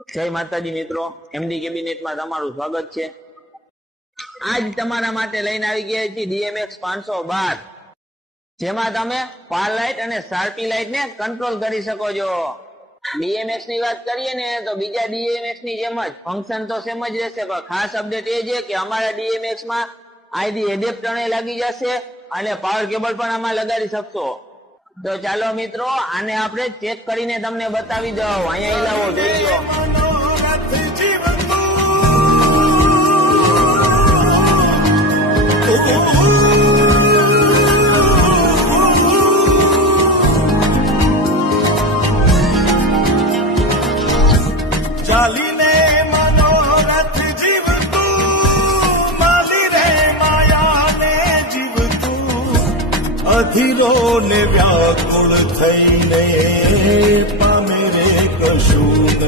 જય માતાજી મિત્રો, એમડી કેબિનેટમાં તમારું સ્વાગત છે। આજ તમારા માટે લઈને આવી ગયા છીએ DMX 512, જેમાં તમે ફાર લાઇટ અને શાર્પી લાઇટ ને કંટ્રોલ કરી શકો છો। DMX ની વાત કરીએ ને તો બીજા DMX ની જેમ જ ફંક્શન તો સેમ જ રહેશે, પણ ખાસ અપડેટ એ છે કે અમારા DMX માં ID એડેપ્ટર લાગી જશે અને પાવર કેબલ પણ આમાં લગાડી શકશો। તો ચાલો મિત્રો, આને આપણે ચેક કરીને તમને બતાવી દઉં। અહીંયા લાવો, જોઈ લો। ચાલીને મનોરથ જીવતું, માલી રે માયાને જીવતું, અધીરો ને વ્યાકુળ થઈને પામે રે કશું।